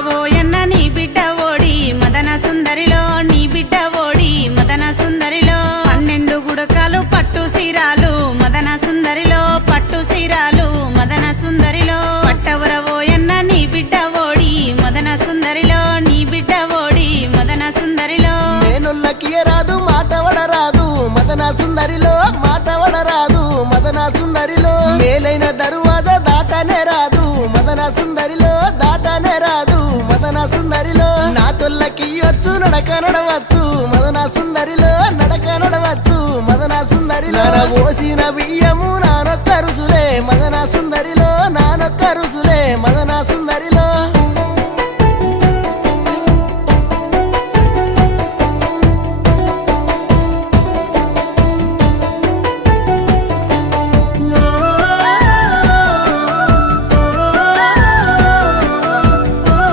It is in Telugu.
పట్టవరవోయన్న నీ బిడ్డ ఓడి మదన సుందరిలో నీ బిడ్డ ఓడి మదన సుందరిలో పన్నెండు గుడకాలు పట్టు సీరాలు మదన సుందరిలో పట్టు సీరాలు మదన సుందరిలో పట్టవరవోయన్న నీ బిడ్డ ఓడి మదన సుందరిలో నీ బిడ్డ ఓడి మదన సుందరిలో నేనుల్లకి రాదు మాట వడరాదు మదన సుందరిలో మాట వడరాదు మదన సుందరిలో మేలైన దరువాజ దాటనే రాదు మదన సుందరిలో చెల్లకి వచ్చు నడక నడవచ్చు. మదనా సుందరిలో నడక నడవచ్చు. మదనా సుందరిలో పోసిన బియ్యము నానొక్క రుసులే. మదనా సుందరిలో నానొక్క రుసులే. మదనా సుందరిలో